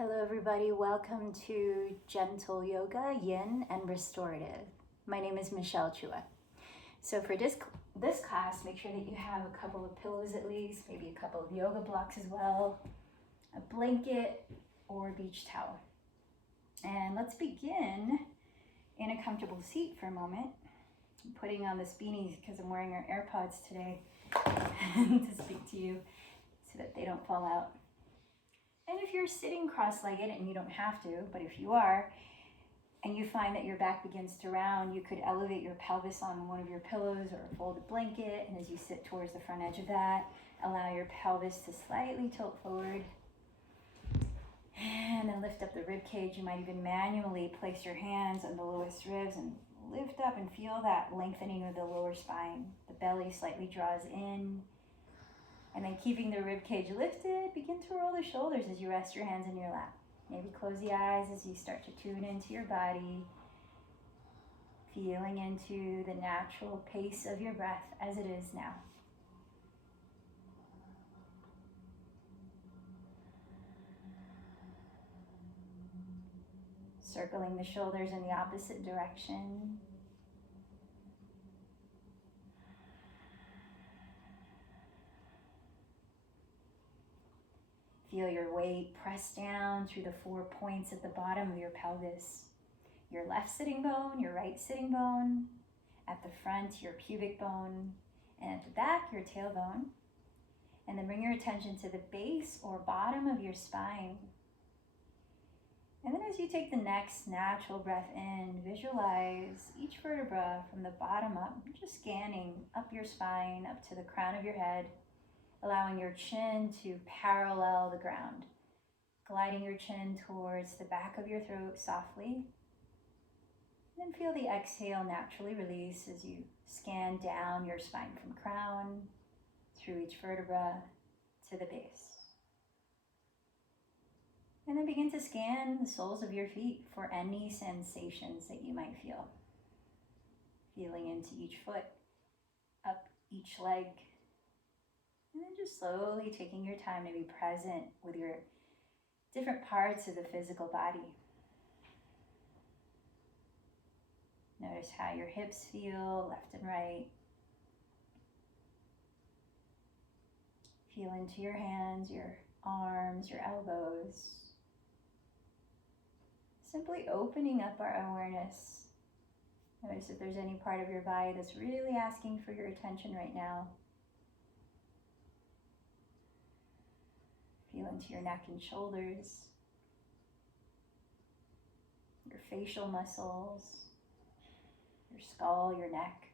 Hello everybody, welcome to Gentle Yoga, Yin, and Restorative. My name is Michelle Chua. So for this class, make sure that you have a couple of pillows at least, maybe a couple of yoga blocks as well, a blanket or beach towel. And let's begin in a comfortable seat for a moment. I'm putting on this beanie because I'm wearing our AirPods today to speak to you so that they don't fall out. And if you're sitting cross-legged, and you don't have to, but if you are, and you find that your back begins to round, you could elevate your pelvis on one of your pillows or a folded blanket, and as you sit towards the front edge of that, allow your pelvis to slightly tilt forward. And then lift up the rib cage. You might even manually place your hands on the lowest ribs and lift up and feel that lengthening of the lower spine. The belly slightly draws in. And then keeping the rib cage lifted, begin to roll the shoulders as you rest your hands in your lap. Maybe close the eyes as you start to tune into your body, feeling into the natural pace of your breath as it is now. Circling the shoulders in the opposite direction. Feel your weight press down through the 4 points at the bottom of your pelvis. Your left sitting bone, your right sitting bone, at the front, your pubic bone, and at the back, your tailbone. And then bring your attention to the base or bottom of your spine. And then as you take the next natural breath in, visualize each vertebra from the bottom up, just scanning up your spine, up to the crown of your head, allowing your chin to parallel the ground, gliding your chin towards the back of your throat softly. And then feel the exhale naturally release as you scan down your spine from crown, through each vertebra, to the base. And then begin to scan the soles of your feet for any sensations that you might feel. Feeling into each foot, up each leg. And then just slowly taking your time to be present with your different parts of the physical body. Notice how your hips feel, left and right. Feel into your hands, your arms, your elbows. Simply opening up our awareness. Notice if there's any part of your body that's really asking for your attention right now. Feel into your neck and shoulders, your facial muscles, your skull, your neck.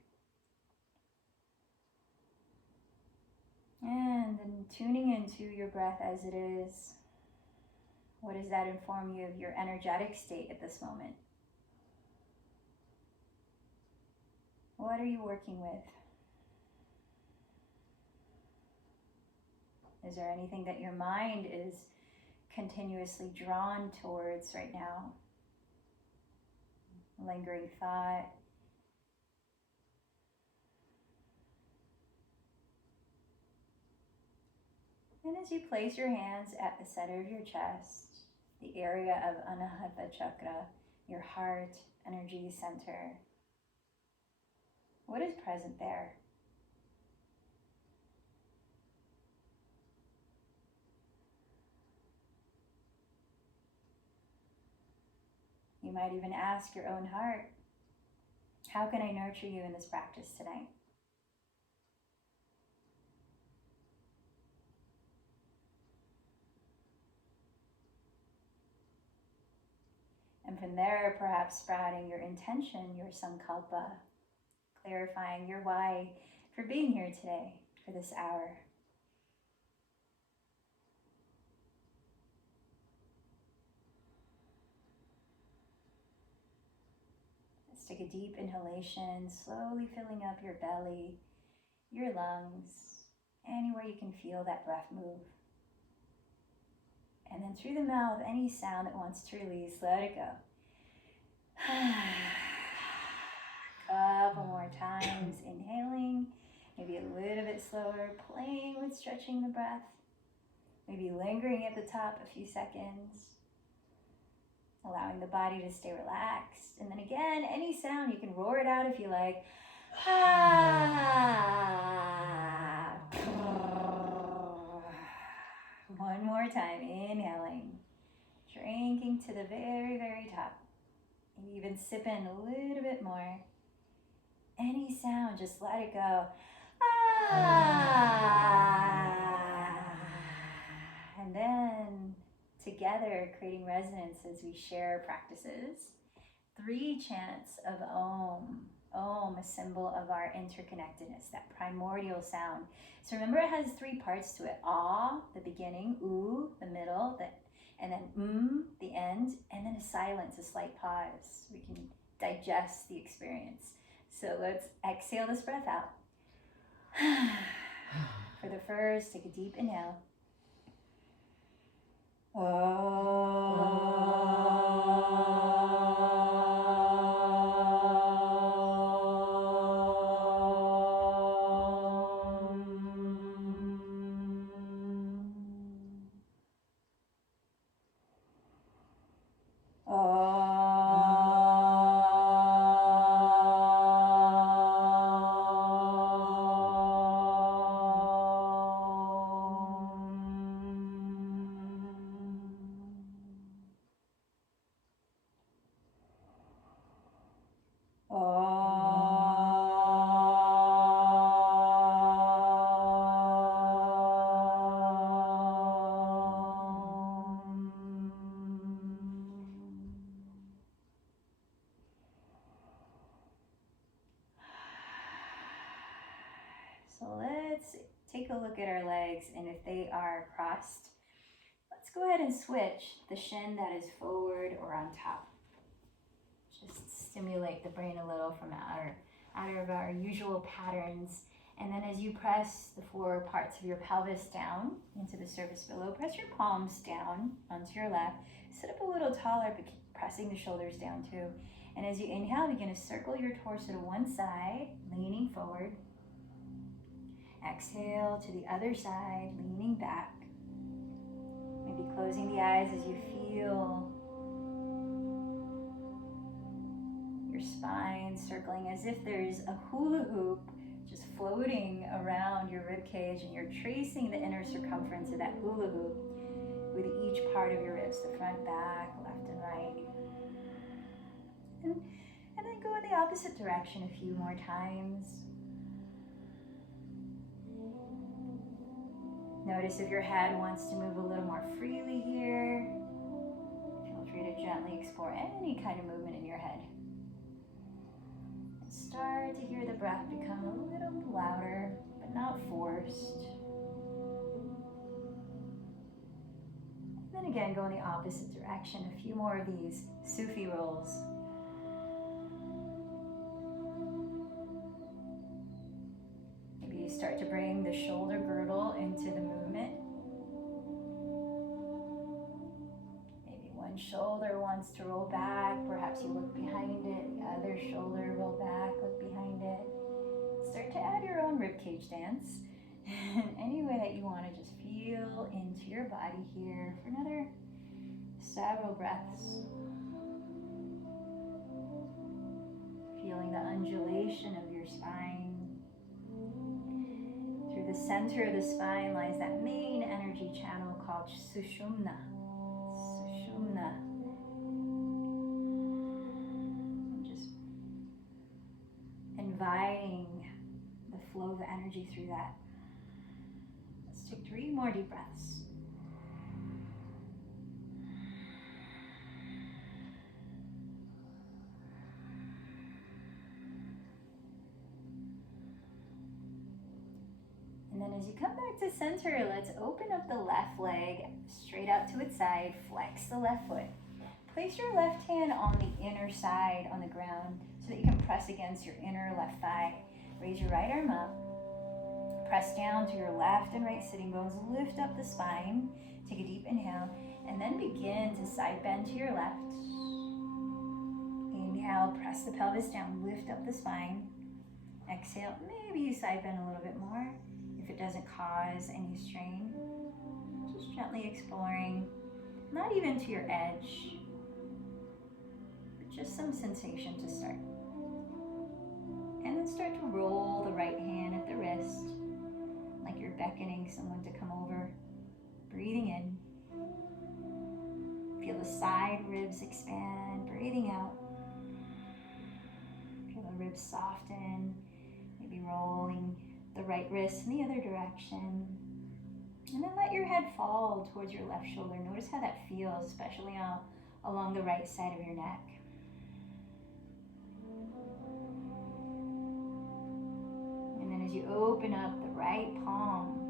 And then tuning into your breath as it is. What does that inform you of your energetic state at this moment? What are you working with? Is there anything that your mind is continuously drawn towards right now? Lingering thought. And as you place your hands at the center of your chest, the area of Anahata Chakra, your heart energy center, what is present there? You might even ask your own heart, how can I nurture you in this practice tonight? And from there, perhaps sprouting your intention, your sankalpa, clarifying your why for being here today, for this hour. Let's take a deep inhalation, slowly filling up your belly, your lungs, anywhere you can feel that breath move. And then through the mouth, any sound that wants to release, let it go. Couple more times, inhaling, maybe a little bit slower, playing with stretching the breath. Maybe lingering at the top a few seconds. allowing the body to stay relaxed. And then again, any sound, you can roar it out if you like. Ah. One more time, inhaling, drinking to the very, very top. Maybe even sip in a little bit more. Any sound, just let it go. Ah. And then together, creating resonance as we share practices. 3 chants of Om. Om, a symbol of our interconnectedness, that primordial sound. So remember, it has 3 parts to it. Ah, the beginning, U, the middle, and then the end, and then a silence, a slight pause. We can digest the experience. So let's exhale this breath out. For the first, take a deep inhale. So let's take a look at our legs, and if they are crossed, let's go ahead and switch the shin that is forward or on top. Just stimulate the brain a little from out of our usual patterns. And then as you press the 4 parts of your pelvis down into the surface below, press your palms down onto your lap. Sit up a little taller, but keep pressing the shoulders down too. And as you inhale, begin to circle your torso to one side, leaning forward. Exhale to the other side, leaning back. Maybe closing the eyes as you feel your spine circling as if there's a hula hoop just floating around your rib cage, and you're tracing the inner circumference of that hula hoop with each part of your ribs, the front, back, left and right. And then go in the opposite direction a few more times. Notice if your head wants to move a little more freely here. Feel free to gently explore any kind of movement in your head. And start to hear the breath become a little louder, but not forced. And then again, go in the opposite direction. A few more of these Sufi rolls. You start to bring the shoulder girdle into the movement. Maybe one shoulder wants to roll back. Perhaps you look behind it. The other shoulder roll back, look behind it. Start to add your own ribcage dance. Any way that you want to just feel into your body here for another several breaths. Feeling the undulation of your spine. Through the center of the spine lies that main energy channel called Sushumna. Sushumna. And just inviting the flow of energy through that. Let's take 3 more deep breaths. And then as you come back to center, let's open up the left leg straight out to its side. Flex the left foot. Place your left hand on the inner side on the ground so that you can press against your inner left thigh. Raise your right arm up. Press down to your left and right sitting bones. Lift up the spine. Take a deep inhale. And then begin to side bend to your left. Inhale, press the pelvis down. Lift up the spine. Exhale, maybe you side bend a little bit more. If it doesn't cause any strain, just gently exploring, not even to your edge. Just some sensation to start. And then start to roll the right hand at the wrist, like you're beckoning someone to come over. Breathing in. Feel the side ribs expand. Breathing out. Feel the ribs soften. Maybe rolling the right wrist in the other direction. And then let your head fall towards your left shoulder. Notice how that feels, especially along the right side of your neck. And then as you open up the right palm,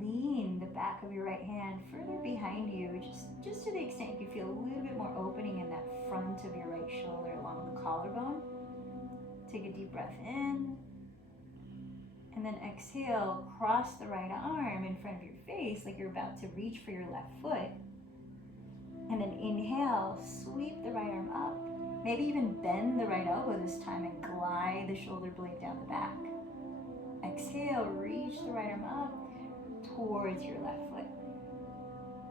lean the back of your right hand further behind you, just to the extent you feel a little bit more opening in that front of your right shoulder along the collarbone. Take a deep breath in, and then exhale, cross the right arm in front of your face like you're about to reach for your left foot. And then inhale, sweep the right arm up, maybe even bend the right elbow this time and glide the shoulder blade down the back. Exhale, reach the right arm up towards your left foot.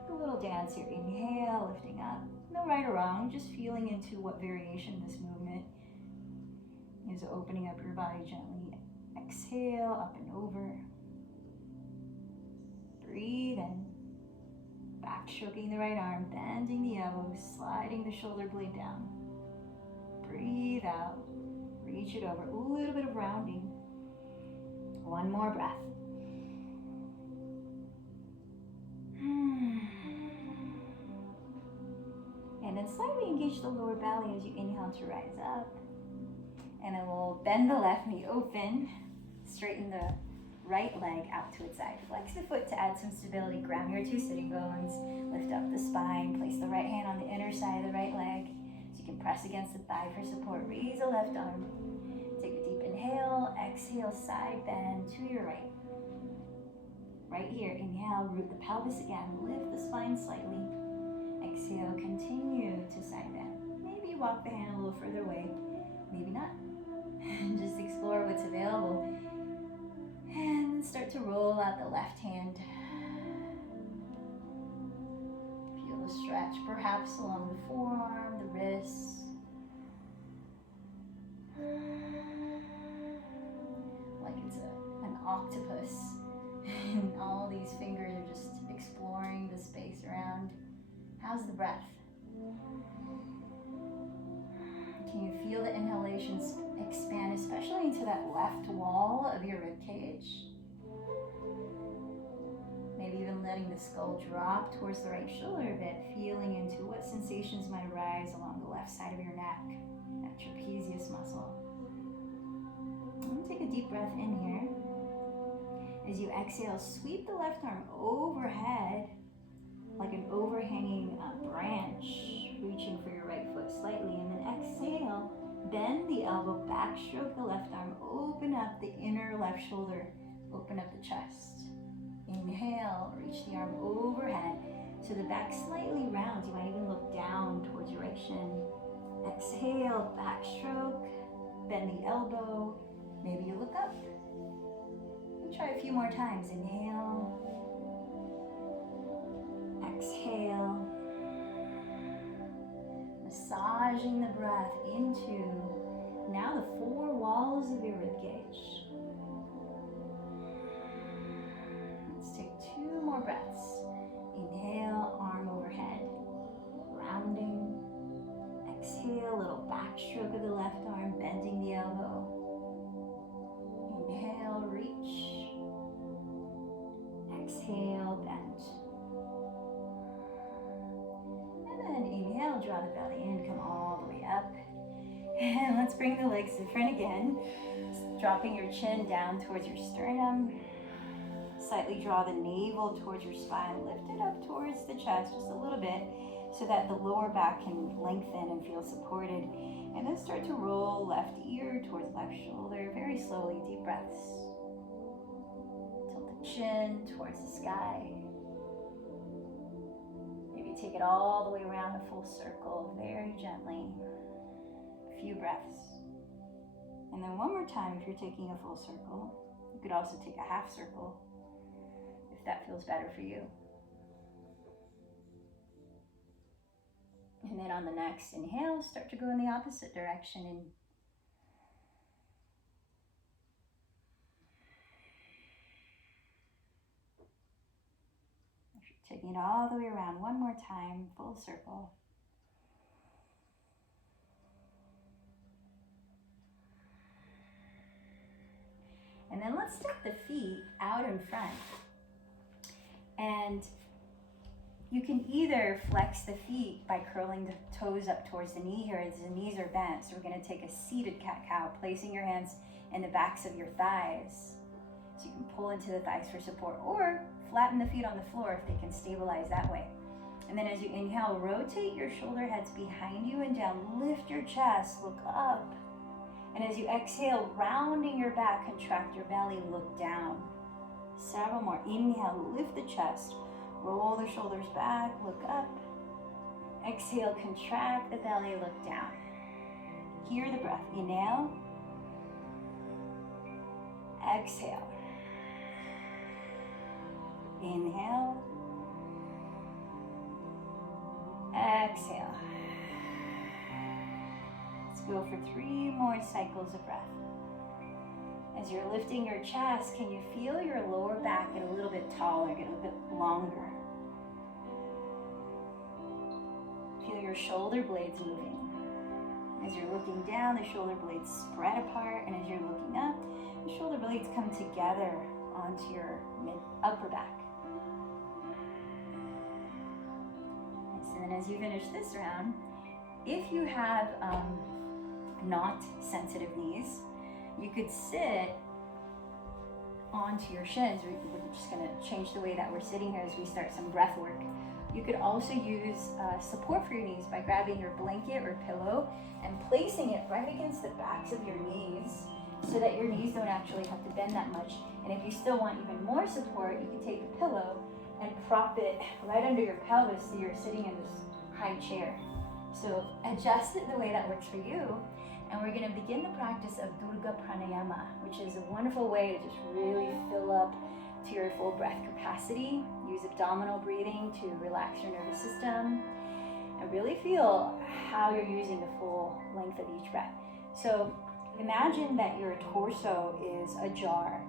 A little dance here. Inhale, lifting up. No right or wrong, just feeling into what variation this movement is opening up your body gently. Exhale, up and over. Breathe in. Back stroking the right arm, bending the elbows, sliding the shoulder blade down. Breathe out. Reach it over. A little bit of rounding. One more breath. And then slightly engage the lower belly as you inhale to rise up. And then we'll bend the left knee open, straighten the right leg out to its side. Flex the foot to add some stability. Ground your two sitting bones. Lift up the spine. Place the right hand on the inner side of the right leg so you can press against the thigh for support. Raise the left arm. Take a deep inhale. Exhale, side bend to your right. Right here, inhale, root the pelvis again. Lift the spine slightly. Exhale, continue to side bend. Maybe walk the hand a little further away. Maybe not. Just explore what's available. And then start to roll out the left hand. Feel the stretch perhaps along the forearm, the wrists. Like it's an octopus. And all these fingers are just exploring the space around. How's the breath? Can you feel the inhalations expand, especially into that left wall of your rib cage? Maybe even letting the skull drop towards the right shoulder a bit, feeling into what sensations might arise along the left side of your neck, that trapezius muscle. And take a deep breath in here. As you exhale, sweep the left arm overhead like an overhanging branch, reaching for your right foot slightly. And then exhale, bend the elbow, backstroke the left arm, open up the inner left shoulder, open up the chest. Inhale, reach the arm overhead so the back slightly rounds. You might even look down towards your right shin. Exhale, backstroke, bend the elbow, maybe you look up. Try a few more times. Inhale. Exhale. Massaging the breath into now the four walls of your ribcage. Let's take two more breaths. Inhale, arm overhead, rounding. Exhale, little backstroke of the left arm, bending the elbow. Inhale, reach. Exhale, bend. And then inhale, draw the belly in, come all the way up. And let's bring the legs to front again. Dropping your chin down towards your sternum. Slightly draw the navel towards your spine. Lift it up towards the chest just a little bit so that the lower back can lengthen and feel supported. And then start to roll left ear towards left shoulder. Very slowly, deep breaths. Tilt the chin towards the sky. Maybe take it all the way around the full circle, very gently. A few breaths. And then one more time if you're taking a full circle. You could also take a half circle if that feels better for you. And then on the next inhale, start to go in the opposite direction. And taking it all the way around one more time, full circle. And then let's step the feet out in front. And you can either flex the feet by curling the toes up towards the knee here as the knees are bent. So we're going to take a seated cat-cow, placing your hands in the backs of your thighs. So you can pull into the thighs for support, or flatten the feet on the floor if they can stabilize that way. And then as you inhale, rotate your shoulder heads behind you and down. Lift your chest, look up. And as you exhale, rounding your back, contract your belly, look down. Several more. Inhale, lift the chest. Roll the shoulders back, look up. Exhale, contract the belly, look down. Hear the breath. Inhale. Exhale. Inhale. Exhale. Let's go for 3 more cycles of breath. As you're lifting your chest, can you feel your lower back get a little bit taller, get a bit longer? Feel your shoulder blades moving. As you're looking down, the shoulder blades spread apart, and as you're looking up, the shoulder blades come together onto your upper back. And then as you finish this round, if you have not sensitive knees, you could sit onto your shins. We're just going to change the way that we're sitting here as we start some breath work. You could also use support for your knees by grabbing your blanket or pillow and placing it right against the backs of your knees so that your knees don't actually have to bend that much. And if you still want even more support, you can take the pillow and prop it right under your pelvis so you're sitting in this high chair. So adjust it the way that works for you. And we're going to begin the practice of Durga Pranayama, which is a wonderful way to just really fill up to your full breath capacity. Use abdominal breathing to relax your nervous system and really feel how you're using the full length of each breath. So imagine that your torso is a jar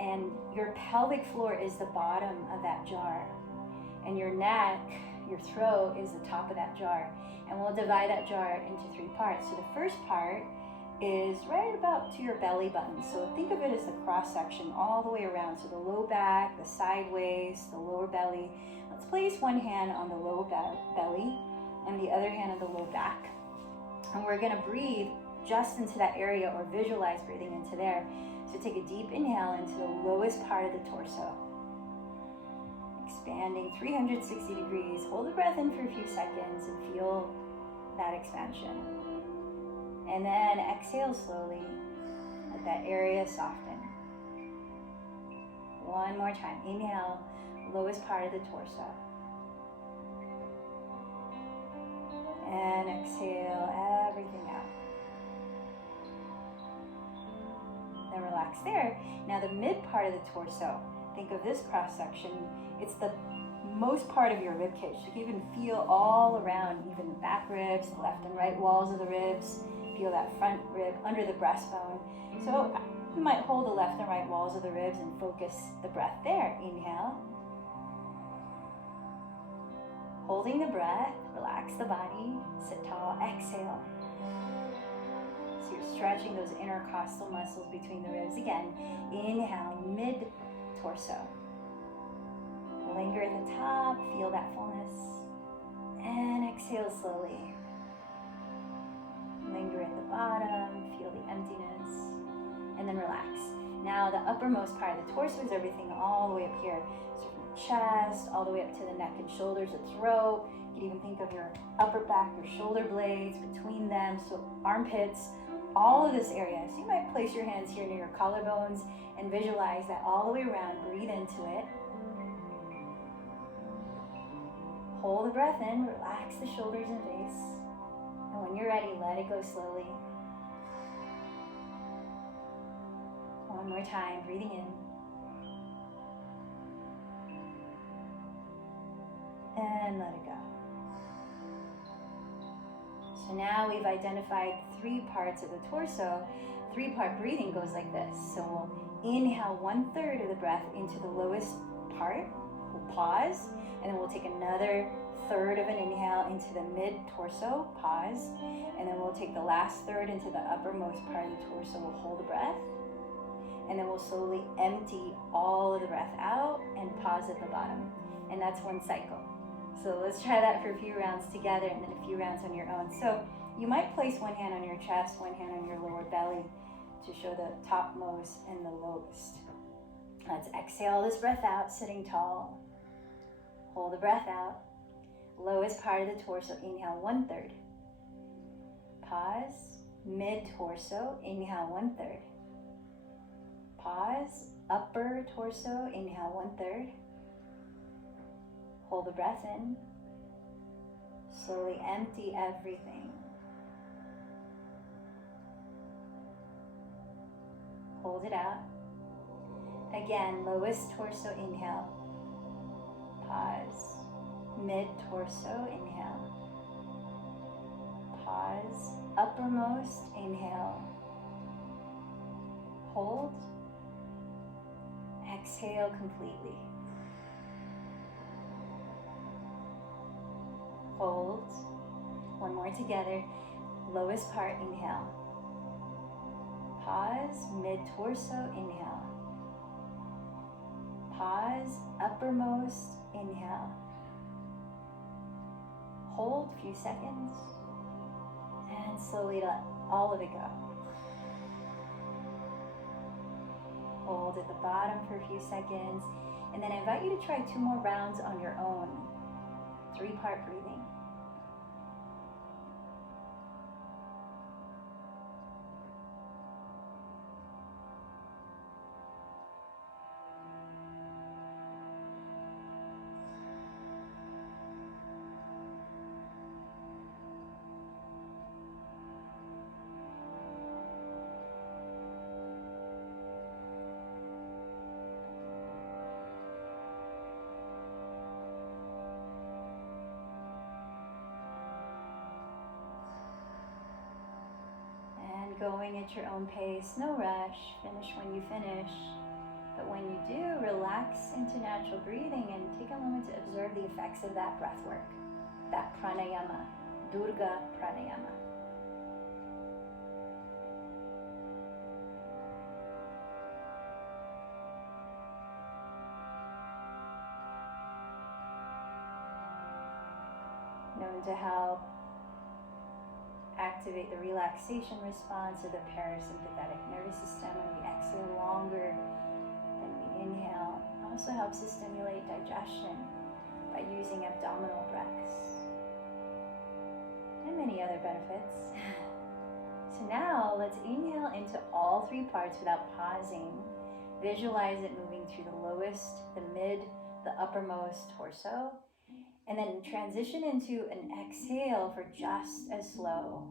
and your pelvic floor is the bottom of that jar, and your neck, your throat is the top of that jar. And we'll divide that jar into 3 parts. So the first part is right about to your belly button. So think of it as the cross section all the way around. So the low back, the sideways, the lower belly. Let's place one hand on the low belly and the other hand on the low back. And we're gonna breathe just into that area, or visualize breathing into there. So take a deep inhale into the lowest part of the torso. Expanding 360 degrees. Hold the breath in for a few seconds and feel that expansion. And then exhale slowly. Let that area soften. One more time. Inhale, lowest part of the torso. And exhale everything out. Then relax there. Now the mid part of the torso. Think of this cross section. It's the most part of your rib cage. So you can feel all around, even the back ribs, the left and right walls of the ribs. Feel that front rib under the breastbone. So you might hold the left and right walls of the ribs and focus the breath there. Inhale. Holding the breath, relax the body, sit tall, exhale. So you're stretching those intercostal muscles between the ribs. Again, inhale, mid-torso. Linger at the top, feel that fullness. And exhale slowly. Linger at the bottom, feel the emptiness. And then relax. Now the uppermost part of the torso is everything all the way up here. So from the chest, all the way up to the neck and shoulders, the throat. You can even think of your upper back, your shoulder blades, between them, so armpits, all of this area. So you might place your hands here near your collarbones and visualize that all the way around. Breathe into it. Hold the breath in, relax the shoulders and face. And when you're ready, let it go slowly. One more time, breathing in. And let it go. So now we've identified 3 parts of the torso. 3-part breathing goes like this. So we'll inhale 1/3 of the breath into the lowest part. We'll pause, and then we'll take another 1/3 of an inhale into the mid-torso, pause, and then we'll take the last 1/3 into the uppermost part of the torso. We'll hold the breath, and then we'll slowly empty all of the breath out and pause at the bottom. And that's 1 cycle. So let's try that for a few rounds together and then a few rounds on your own. So you might place 1 hand on your chest, 1 hand on your lower belly to show the topmost and the lowest. Let's exhale this breath out, sitting tall. Hold the breath out. Lowest part of the torso, inhale 1/3. Pause. Mid-torso, inhale 1/3. Pause. Upper torso, inhale 1/3. Hold the breath in. Slowly empty everything. Hold it out. Again, lowest torso, inhale. Pause. Mid-torso, inhale. Pause. Uppermost, inhale. Hold. Exhale completely. Hold. 1 more together. Lowest part, inhale. Pause. Mid-torso, inhale. Pause. Uppermost, inhale. Hold a few seconds. And slowly let all of it go. Hold at the bottom for a few seconds. And then I invite you to try 2 more rounds on your own. 3-part breathing. Going at your own pace, no rush, finish when you finish. But when you do, relax into natural breathing and take a moment to observe the effects of that breath work, that pranayama, Durga pranayama. Known to help activate the relaxation response of the parasympathetic nervous system when we exhale longer than we inhale. It also helps to stimulate digestion by using abdominal breaths. And many other benefits. So now let's inhale into all 3 parts without pausing. Visualize it moving through the lowest, the mid, the uppermost torso. And then transition into an exhale for just as slow.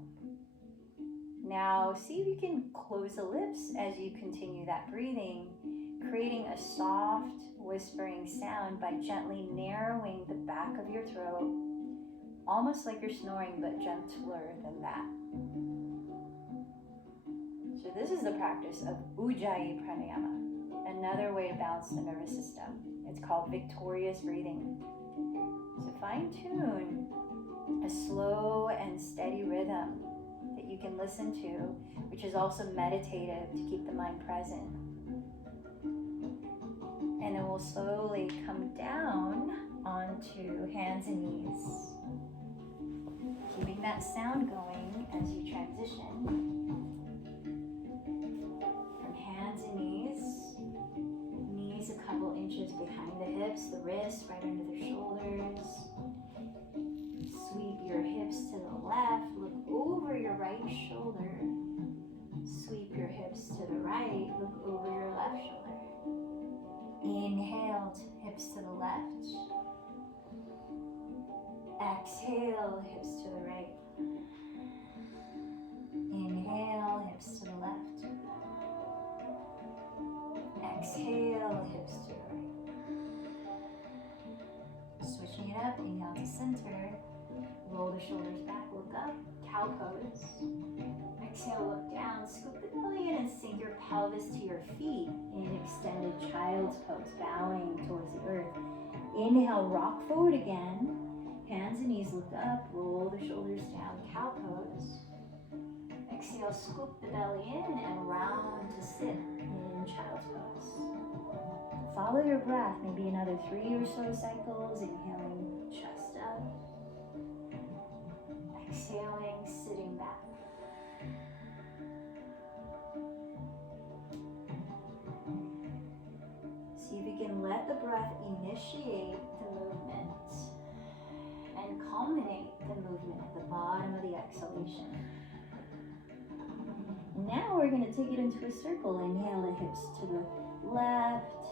Now see if you can close the lips as you continue that breathing, creating a soft whispering sound by gently narrowing the back of your throat, almost like you're snoring, but gentler than that. So this is the practice of Ujjayi pranayama, another way to balance the nervous system. It's called victorious breathing. So fine-tune a slow and steady rhythm that you can listen to, which is also meditative to keep the mind present. And then we'll slowly come down onto hands and knees, keeping that sound going as you transition from hands and knees a couple inches behind the hips, the wrists right under the shoulders. Sweep your hips to the left, look over your right shoulder. Sweep your hips to the right, look over your left shoulder. Inhale, hips to the left. Exhale, hips to the right. Inhale, hips to the left. Exhale, hips to the right. Switching it up, inhale to center. Roll the shoulders back, look up, cow pose. Exhale, look down, scoop the belly in and sink your pelvis to your feet in extended child's pose, bowing towards the earth. Inhale, rock forward again. Hands and knees look up, roll the shoulders down, cow pose. Exhale, scoop the belly in and round to sit in child's pose. Follow your breath, maybe another 3 or so cycles, inhaling, chest up. Exhaling, sitting back. See if you can let the breath initiate the movement and culminate the movement at the bottom of the exhalation. Now we're going to take it into a circle. Inhale the hips to the left,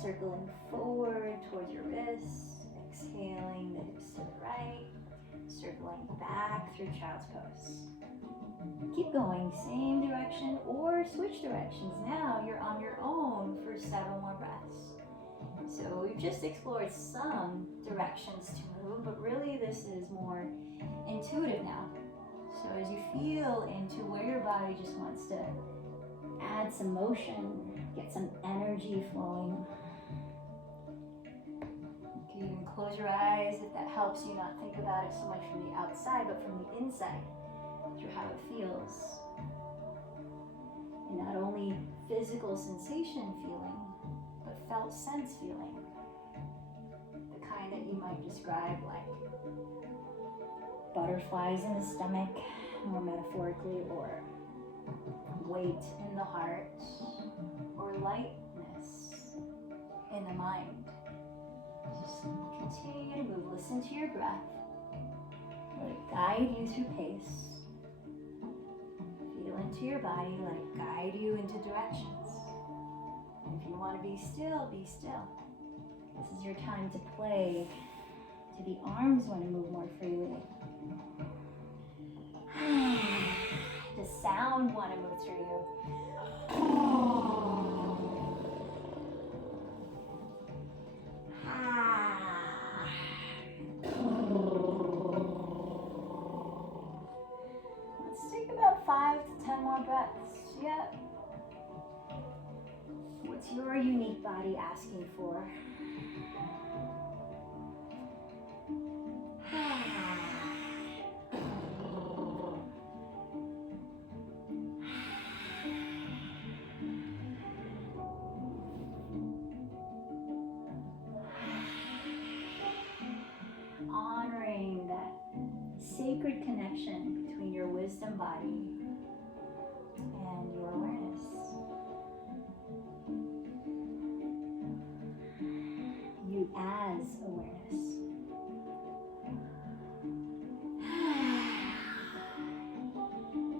circling forward towards your wrists. Exhaling the hips to the right, circling back through child's pose. Keep going, same direction or switch directions. Now you're on your own for 7 more breaths. So we've just explored some directions to move, but really this is more intuitive now. So as you feel into where your body just wants to add some motion, get some energy flowing. You can even close your eyes if that helps you not think about it so much from the outside, but from the inside, through how it feels. And not only physical sensation feeling, but felt sense feeling. The kind that you might describe like butterflies in the stomach, more metaphorically, or weight in the heart, or lightness in the mind. Just continue to move, listen to your breath, let it guide you through pace. Feel into your body, let it guide you into directions. And if you want to be still, be still. This is your time to play. Do the arms want to move more freely? Does sound want to move through you? Let's take about 5 to 10 more breaths. Yep. What's your unique body asking for? Honoring that sacred connection between your wisdom body and your awareness. You as awareness.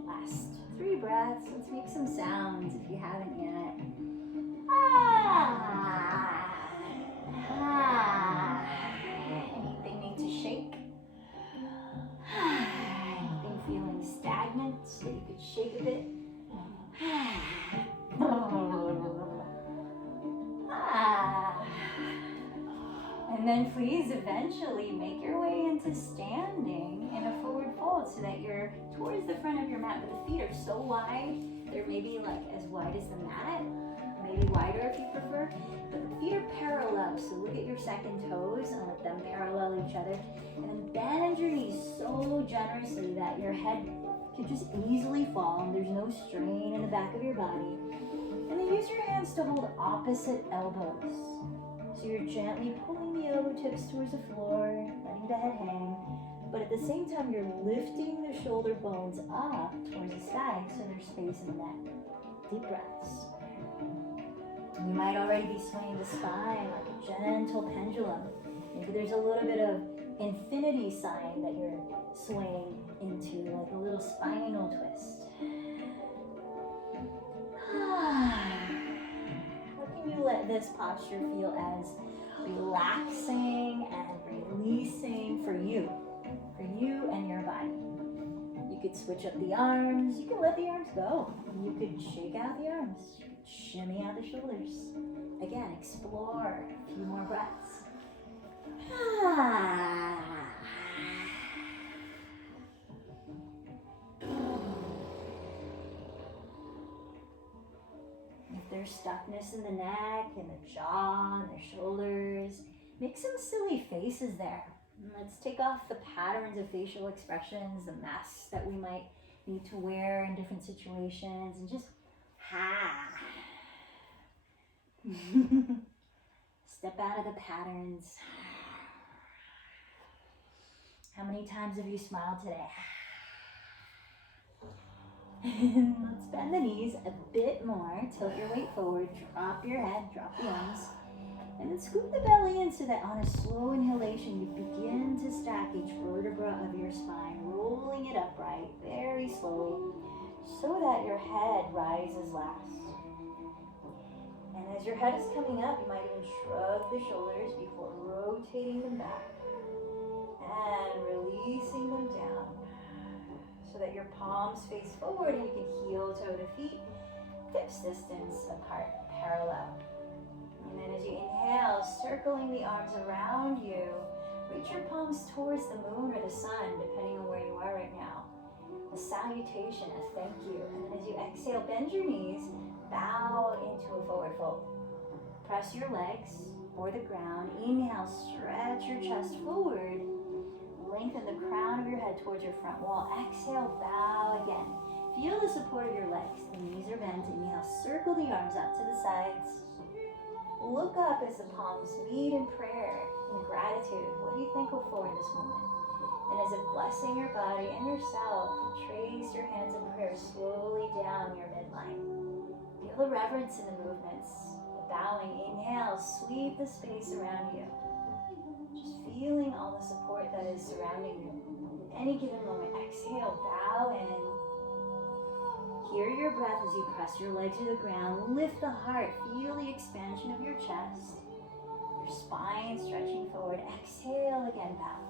Last 3 breaths. Let's make some sounds if you haven't yet. Anything need to shake? Anything feeling stagnant that you could shake a bit? And then please eventually make your way into standing in a forward fold so that you're towards the front of your mat, but the feet are so wide, they're maybe like as wide as the mat, maybe wider if you prefer, but the feet are parallel, so look at your second toes and let them parallel each other, and then bend your knees so generously that your head could just easily fall and there's no strain in the back of your body. And then use your hands to hold opposite elbows. So you're gently pulling the elbow tips towards the floor, letting the head hang, but at the same time you're lifting the shoulder bones up towards the sky so there's space in the neck. Deep breaths. You might already be swaying the spine like a gentle pendulum. Maybe there's a little bit of infinity sign that you're swaying into, like a little spinal twist. What can you let this posture feel as relaxing and releasing for you and your body? You could switch up the arms, you can let the arms go. You could shake out the arms, you could shimmy out the shoulders. Again, explore a few more breaths. stuckness in the neck and the jaw and the shoulders. Make some silly faces there. And let's take off the patterns of facial expressions, the masks that we might need to wear in different situations, and just step out of the patterns. How many times have you smiled today? Let's bend the knees a bit more. Tilt your weight forward. Drop your head. Drop the arms. And then scoop the belly in so that on a slow inhalation, you begin to stack each vertebra of your spine, rolling it upright very slowly so that your head rises last. And as your head is coming up, you might even shrug the shoulders before rotating them back and releasing them down so that your palms face forward and you can heel toe the feet, hips distance apart, parallel. And then as you inhale, circling the arms around you, reach your palms towards the moon or the sun, depending on where you are right now. A salutation, a thank you. And then as you exhale, bend your knees, bow into a forward fold. Press your legs or the ground. Inhale, stretch your chest forward. Lengthen the crown of your head towards your front wall. Exhale, bow again. Feel the support of your legs. The knees are bent. Inhale, circle the arms out to the sides. Look up as the palms meet in prayer, in gratitude. What are you thankful for in this moment? And as if blessing your body and yourself, trace your hands in prayer slowly down your midline. Feel the reverence in the movements. The bowing, inhale, sweep the space around you. Just feeling all the support that is surrounding you. In any given moment, exhale, bow in. Hear your breath as you press your leg to the ground. Lift the heart. Feel the expansion of your chest. Your spine stretching forward. Exhale again, bow.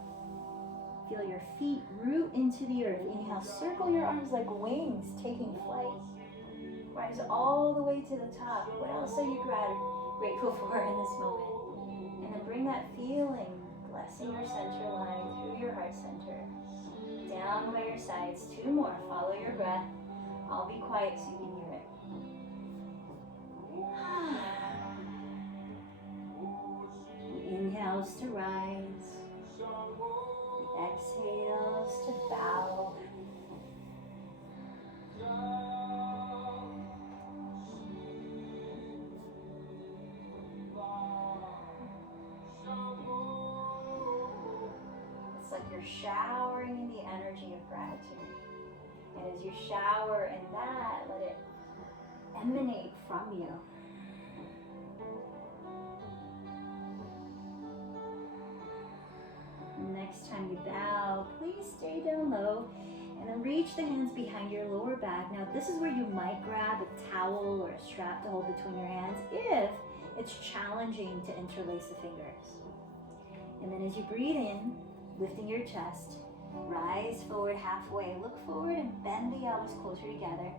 Feel your feet root into the earth. Inhale, circle your arms like wings, taking flight. Rise all the way to the top. What else are you grateful for in this moment? And then bring that feeling, blessing your center line through your heart center. Down by your sides. 2 more. Follow your breath. I'll be quiet so you can hear it. Inhales to rise. Exhales to bow. It's like you're showering in the energy of gratitude. And as you shower in that, let it emanate from you. Next time you bow, please stay down low and then reach the hands behind your lower back. Now this is where you might grab a towel or a strap to hold between your hands if it's challenging to interlace the fingers. And then as you breathe in, lifting your chest, rise forward halfway. Look forward and bend the elbows closer together.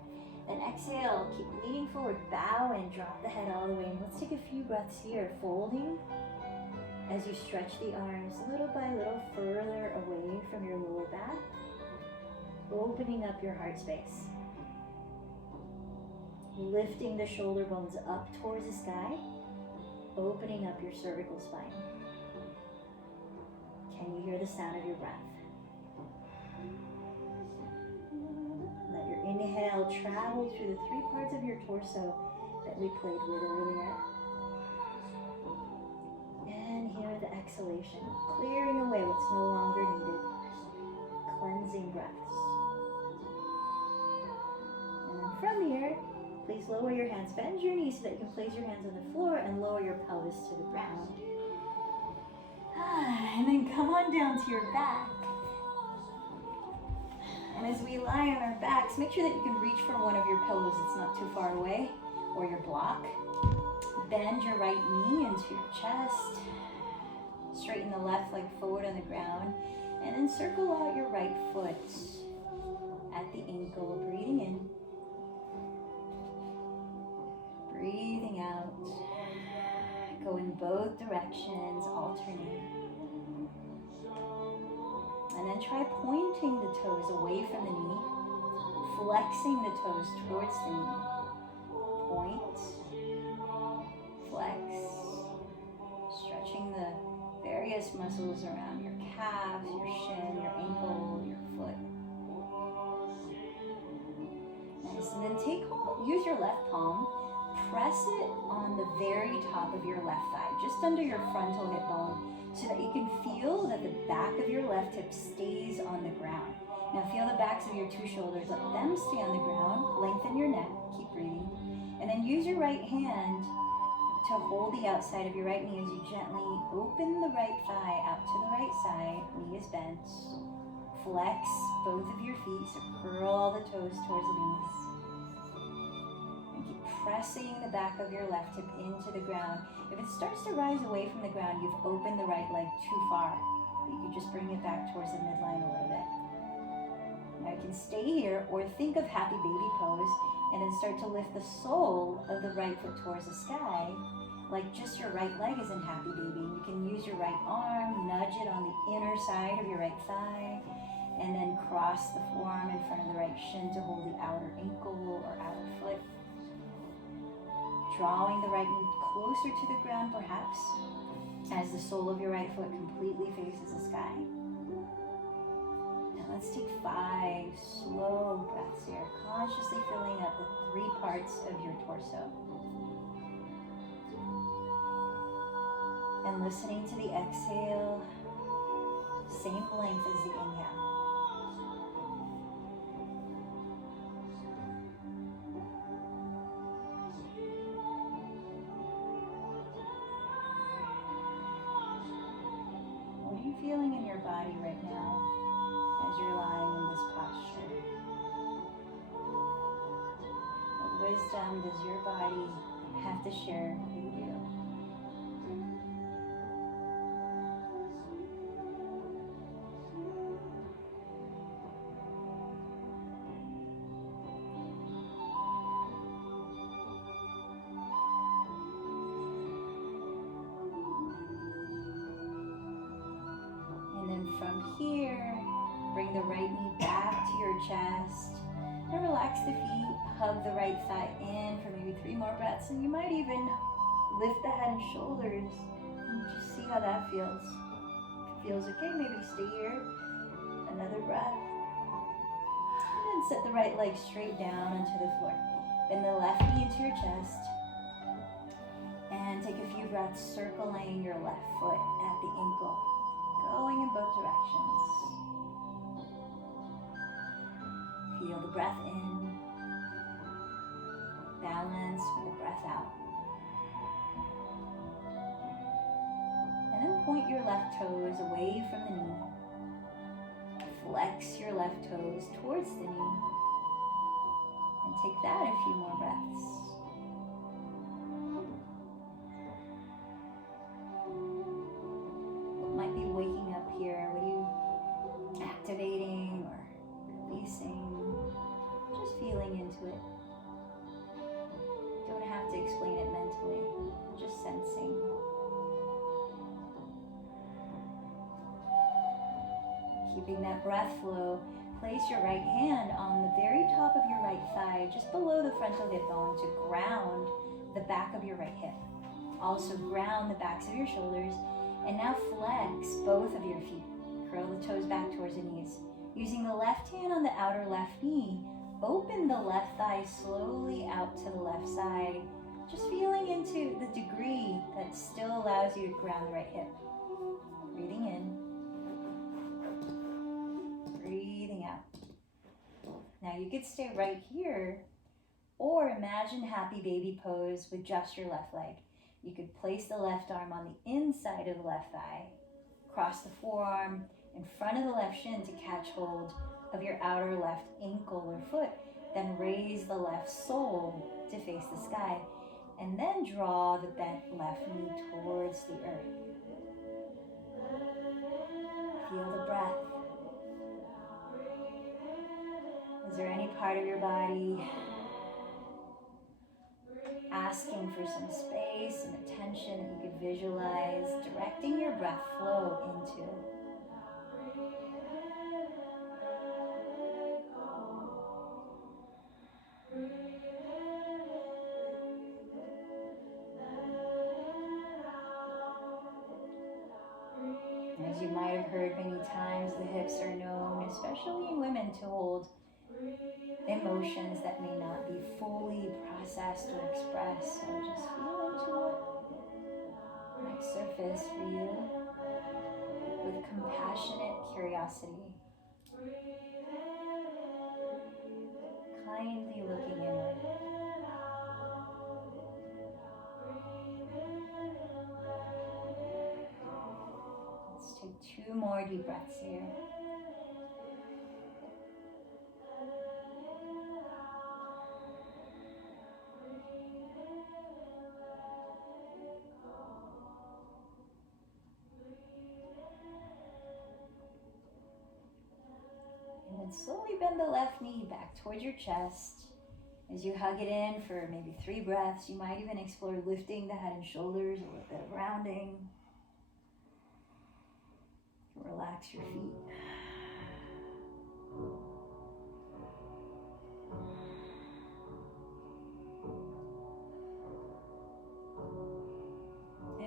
Then exhale, keep leaning forward, bow and drop the head all the way. And let's take a few breaths here, folding as you stretch the arms little by little further away from your lower back, opening up your heart space. Lifting the shoulder bones up towards the sky, opening up your cervical spine. Can you hear the sound of your breath? Let your inhale travel through the 3 parts of your torso that we played with earlier. And hear the exhalation, clearing away what's no longer needed. Cleansing breaths. And then from here, please lower your hands, bend your knees so that you can place your hands on the floor and lower your pelvis to the ground. And then come on down to your back. And as we lie on our backs, make sure that you can reach for one of your pillows that's not too far away, or your block. Bend your right knee into your chest. Straighten the left leg forward on the ground. And then circle out your right foot at the ankle. Breathing in. Breathing out. Go in both directions, alternate. And then try pointing the toes away from the knee, flexing the toes towards the knee. Point tightest muscles around your calves, your shin, your ankle, your foot. Nice. And then take hold, use your left palm, press it on the very top of your left thigh, just under your frontal hip bone, so that you can feel that the back of your left hip stays on the ground. Now feel the backs of your two shoulders, let them stay on the ground, lengthen your neck, keep breathing, and then use your right hand to hold the outside of your right knee as you gently open the right thigh out to the right side, knee is bent. Flex both of your feet, so curl the toes towards the knees. And keep pressing the back of your left hip into the ground. If it starts to rise away from the ground, you've opened the right leg too far. But you can just bring it back towards the midline a little bit. Now you can stay here or think of happy baby pose and then start to lift the sole of the right foot towards the sky, like just your right leg is in happy baby. And you can use your right arm, nudge it on the inner side of your right thigh, and then cross the forearm in front of the right shin to hold the outer ankle or outer foot. Drawing the right knee closer to the ground perhaps, as the sole of your right foot completely faces the sky. Now let's take 5 slow breaths here, consciously filling up the 3 parts of your torso. And listening to the exhale, same length as the inhale. What are you feeling in your body right now as you're lying in this posture? What wisdom does your body have to share with you? From here, bring the right knee back to your chest and relax the feet, hug the right thigh in for maybe 3 more breaths, and you might even lift the head and shoulders and just see how that feels. If it feels okay, maybe stay here, another breath, and then set the right leg straight down onto the floor. Bend the left knee into your chest and take a few breaths circling your left foot at the ankle, going in both directions. Feel the breath in, balance with the breath out. And then point your left toes away from the knee. Flex your left toes towards the knee. And take that a few more breaths. Might be waking up here. What are you activating or releasing? Just feeling into it. Don't have to explain it mentally. Just sensing. Keeping that breath flow, place your right hand on the very top of your right thigh, just below the frontal hip bone, to ground the back of your right hip. Also ground the backs of your shoulders. And now flex both of your feet. Curl the toes back towards the knees. Using the left hand on the outer left knee, open the left thigh slowly out to the left side. Just feeling into the degree that still allows you to ground the right hip. Breathing in. Breathing out. Now you could stay right here, or imagine happy baby pose with just your left leg. You could place the left arm on the inside of the left thigh, cross the forearm in front of the left shin to catch hold of your outer left ankle or foot, then raise the left sole to face the sky, and then draw the bent left knee towards the earth. Feel the breath. Is there any part of your body asking for some space and attention that you could visualize, directing your breath flow into? might have heard many times, the hips are known, especially in women, to hold emotions that may not be fully processed or expressed. So just feel into what might surface for you with compassionate curiosity, kindly looking inward. Let's take 2 more deep breaths here. And then slowly bend the left knee back towards your chest. As you hug it in for maybe 3 breaths, you might even explore lifting the head and shoulders, a little bit of rounding. Relax your feet.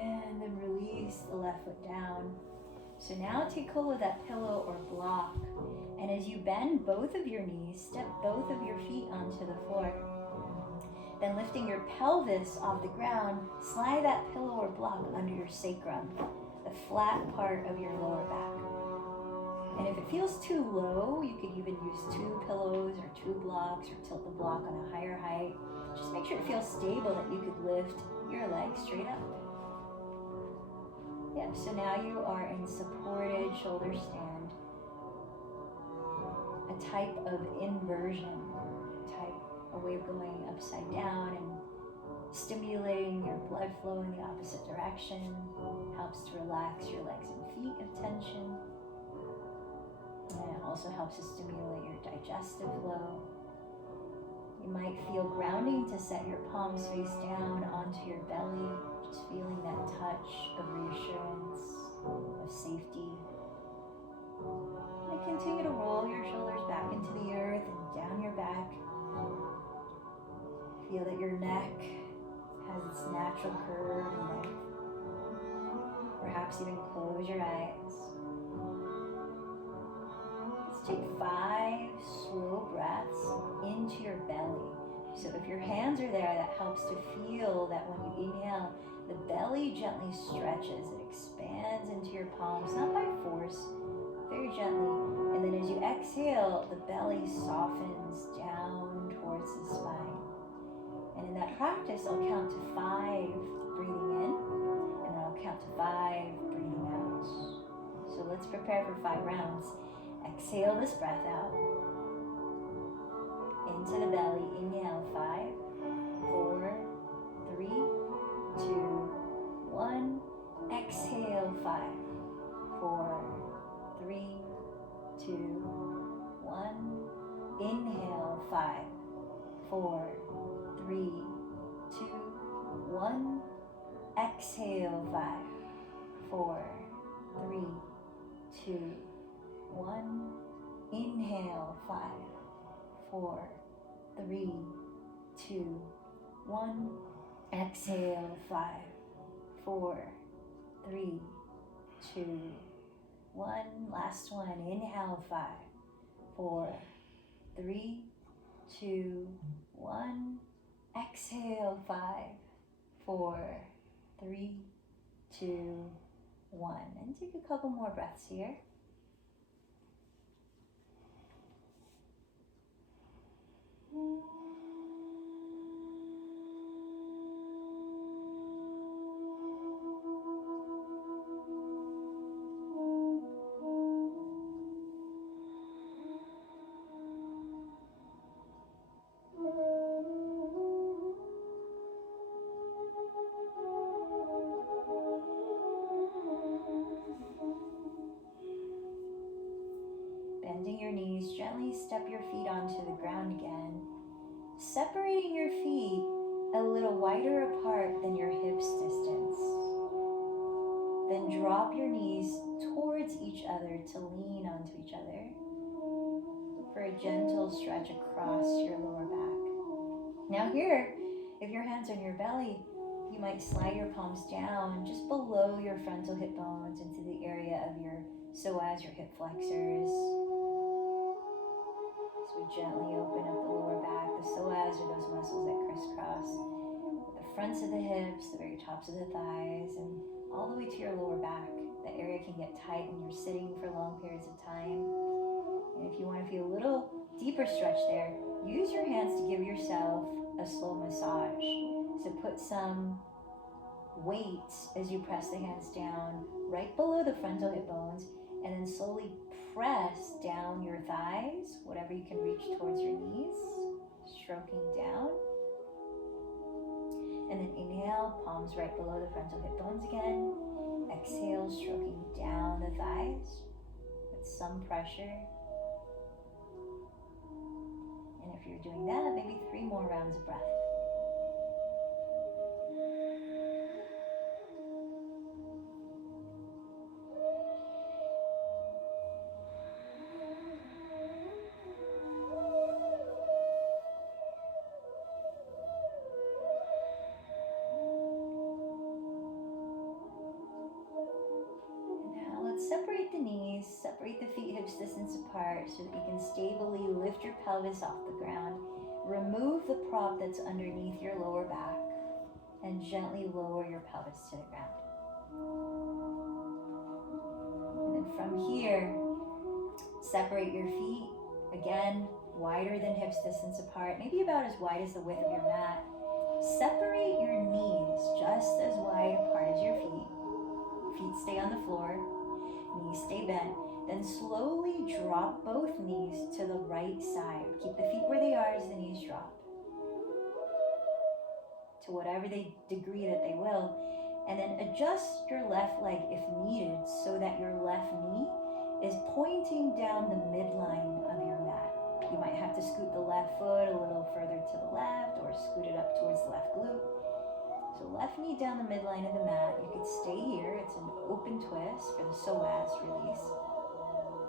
And then release the left foot down. So now take hold of that pillow or block. And as you bend both of your knees, step both of your feet onto the floor. Then lifting your pelvis off the ground, slide that pillow or block under your sacrum, the flat part of your lower back. And if it feels too low, you could even use 2 pillows or 2 blocks, or tilt the block on a higher height. Just make sure it feels stable, that you could lift your legs straight up. Yep, so now you are in supported shoulder stand, a type of inversion, a way of going upside down and stimulating your blood flow in the opposite direction. Helps to relax your legs and feet of tension. And it also helps to stimulate your digestive flow. You might feel grounding to set your palms face down onto your belly, just feeling that touch of reassurance, of safety. And continue to roll your shoulders back into the earth and down your back. Feel that your neck has its natural curve and length. Perhaps even close your eyes. Let's take 5 slow breaths into your belly. So if your hands are there, that helps to feel that when you inhale, the belly gently stretches. It expands into your palms, not by force, very gently. And then as you exhale, the belly softens down towards the spine. And in that practice, I'll count to 5 breathing in, and then I'll count to 5 breathing out. So let's prepare for 5 rounds. Exhale this breath out. Into the belly, inhale 5, 4, 3, 2, 1. Exhale 5, 4, 3, 2, 1. Inhale 5, 4, 3, 2, 1. Exhale 5, 4, 3, 2, 1. Inhale 5, 4, 3, 2, 1. Exhale 5, 4, 3, 2, 1. Last one. Inhale 5, 4, 3, 2, 1. Exhale 5, 4, 3, 2, 1. And take a couple more breaths here. Bending your knees, gently step your feet onto the ground again, separating your feet a little wider apart than your hips distance. Then drop your knees towards each other to lean onto each other for a gentle stretch across your lower back. Now here, if your hands are on your belly, you might slide your palms down just below your frontal hip bones into the area of your So as your hip flexors, as we gently open up the lower back, the psoas are those muscles that crisscross the fronts of the hips, the very tops of the thighs, and all the way to your lower back. That area can get tight when you're sitting for long periods of time. And if you want to feel a little deeper stretch there, use your hands to give yourself a slow massage. So put some weight as you press the hands down right below the frontal hip bones, and then slowly press down your thighs, whatever you can reach towards your knees, stroking down. And then inhale, palms right below the frontal hip bones again. Exhale, stroking down the thighs with some pressure. And if you're doing that, maybe 3 more rounds of breath. Separate the knees, separate the feet hips distance apart so that you can stably lift your pelvis off the ground. Remove the prop that's underneath your lower back and gently lower your pelvis to the ground. And then from here, separate your feet, again, wider than hips distance apart, maybe about as wide as the width of your mat. Separate your knees just as wide apart as your feet. Feet stay on the floor. Knees stay bent. Then slowly drop both knees to the right side. Keep the feet where they are as the knees drop, to whatever degree that they will. And then adjust your left leg if needed so that your left knee is pointing down the midline of your mat. You might have to scoot the left foot a little further to the left or scoot it up towards the left glute. So left knee down the midline of the mat. You could stay here. It's an open twist for the psoas release.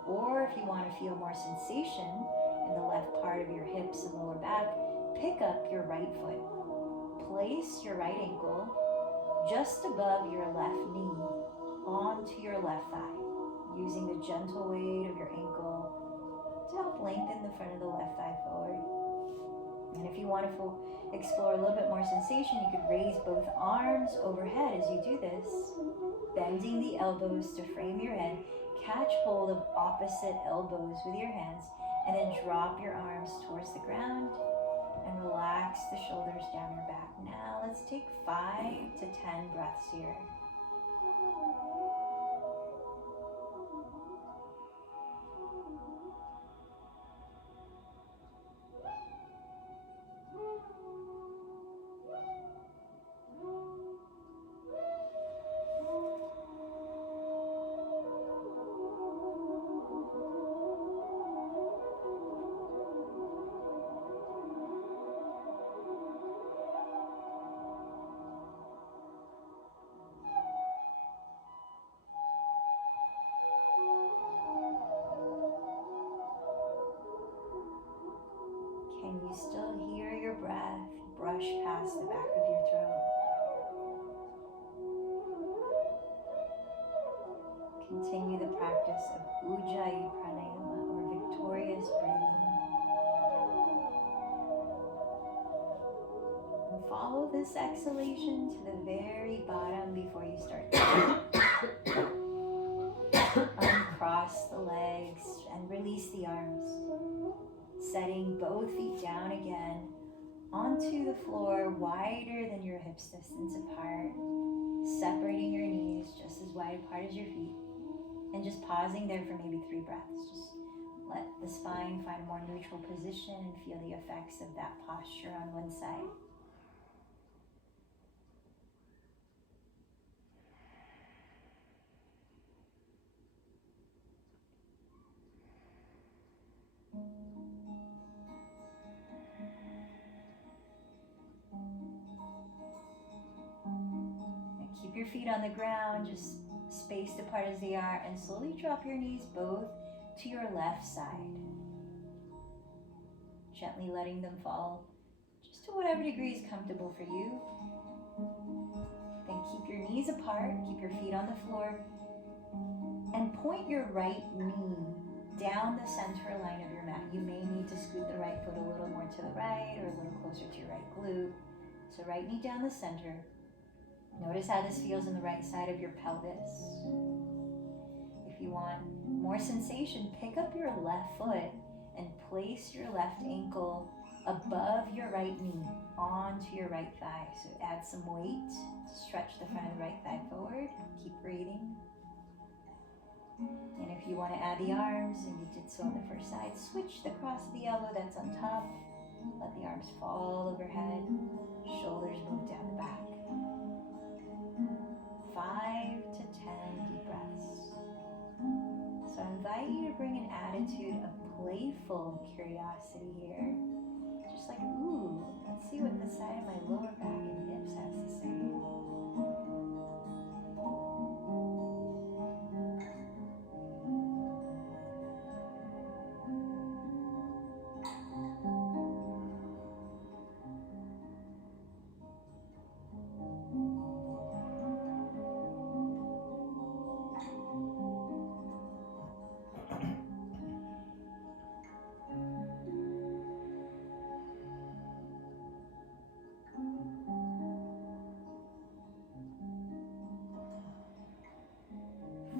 Or if you want to feel more sensation in the left part of your hips and lower back, pick up your right foot. Place your right ankle just above your left knee onto your left thigh, using the gentle weight of your ankle to help lengthen the front of the left thigh forward. And if you want to explore a little bit more sensation, you could raise both arms overhead as you do this, bending the elbows to frame your head. Catch hold of opposite elbows with your hands, and then drop your arms towards the ground and relax the shoulders down your back. Now let's take 5 to 10 breaths here. Can you still hear your breath brush past the back of your throat? Continue the practice of Ujjayi Pranayama, or victorious breathing. And follow this exhalation to the very bottom before you start to uncross the legs and release the arms. Setting both feet down again onto the floor, wider than your hips distance apart, separating your knees just as wide apart as your feet, and just pausing there for maybe 3 breaths. Just let the spine find a more neutral position and feel the effects of that posture on one side. Keep your feet on the ground, just spaced apart as they are, and slowly drop your knees both to your left side. Gently letting them fall just to whatever degree is comfortable for you. Then keep your knees apart, keep your feet on the floor, And point your right knee down the center line of your mat. You may need to scoot the right foot a little more to the right or a little closer to your right glute. So right knee down the center. Notice how this feels in the right side of your pelvis. If you want more sensation, pick up your left foot and place your left ankle above your right knee onto your right thigh. So add some weight to stretch the front of the right thigh forward. Keep breathing. And if you want to add the arms, and you did so on the first side, switch the cross of the elbow that's on top. Let the arms fall overhead. Shoulders move down the back. 5 to 10 deep breaths. So I invite you to bring an attitude of playful curiosity here. Just like, ooh, let's see what the side of my lower back and hips has to say.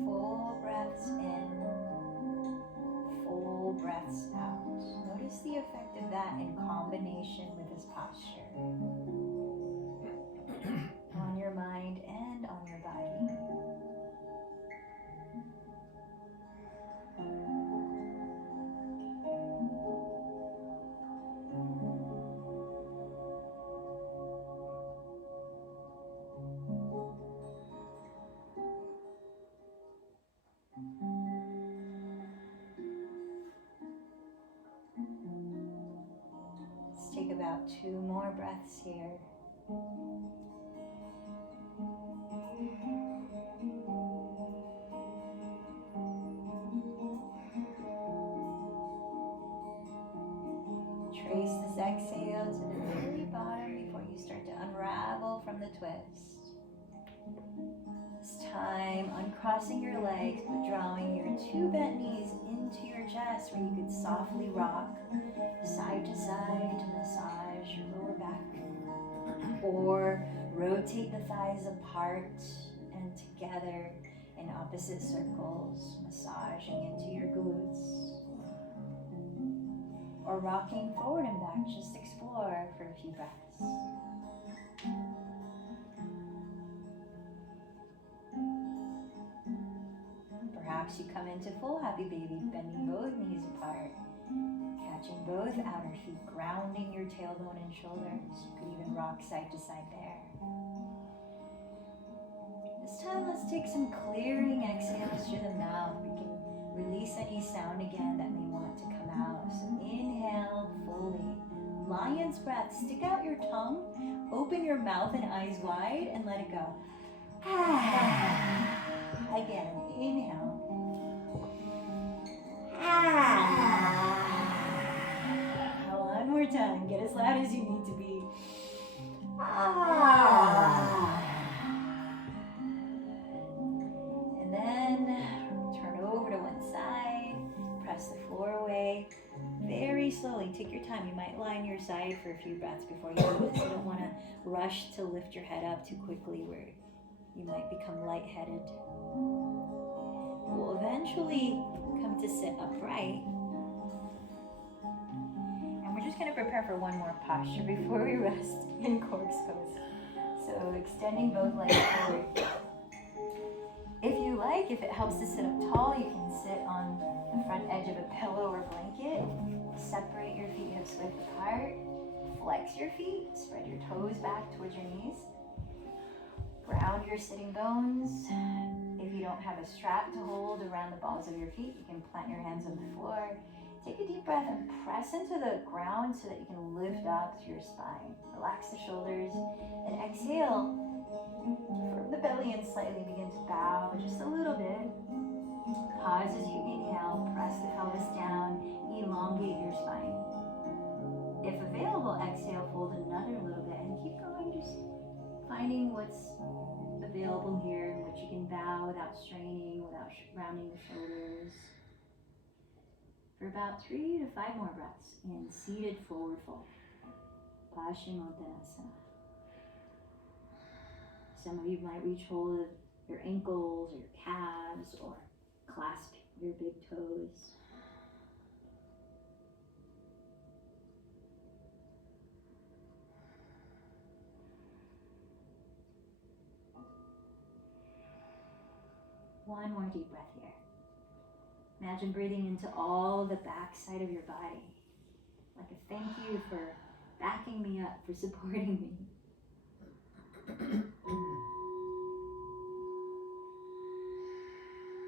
Full breaths in, full breaths out. Notice the effect of that in combination with this posture on your mind and on your body. Let's take about 2 more breaths here. Trace this exhale to the very bottom before you start to unravel from the twist. This time, uncrossing your legs, but drawing your 2 bent knees into your chest where you could softly rock side to side to massage your lower back. Or rotate the thighs apart and together in opposite circles, massaging into your glutes. Or rocking forward and back, just explore for a few breaths. Perhaps you come into full happy baby, bending both knees apart, catching both outer feet, grounding your tailbone and shoulders. You could even rock side to side there. This time, let's take some clearing exhales through the mouth. We can release any sound again that may want to come out. So inhale fully. Lion's breath. Stick out your tongue, open your mouth and eyes wide, and let it go. Again, inhale. One more time. Get as loud as you need to be. And then turn over to one side. Press the floor away. Very slowly. Take your time. You might lie on your side for a few breaths before you do this. You don't want to rush to lift your head up too quickly where you might become lightheaded. We'll eventually come to sit upright. And we're just going to prepare for one more posture before we rest in corpse pose. So extending both legs forward. If you like, if it helps to sit up tall, you can sit on the front edge of a pillow or blanket. Separate your feet hips width apart. Flex your feet. Spread your toes back towards your knees. Ground your sitting bones. If you don't have a strap to hold around the balls of your feet, you can plant your hands on the floor. Take a deep breath and press into the ground so that you can lift up through your spine. Relax the shoulders and exhale from the belly and slightly begin to bow just a little bit. Pause as you inhale, press the pelvis down, elongate your spine. If available, exhale, fold another little bit and keep going, just finding what's available here, what you can bow without straining, without rounding the shoulders. For about 3 to 5 more breaths in seated forward fold. Paschimottanasana. Some of you might reach hold of your ankles or your calves or clasp your big toes. One more deep breath here. Imagine breathing into all the backside of your body. Like a thank you for backing me up, for supporting me.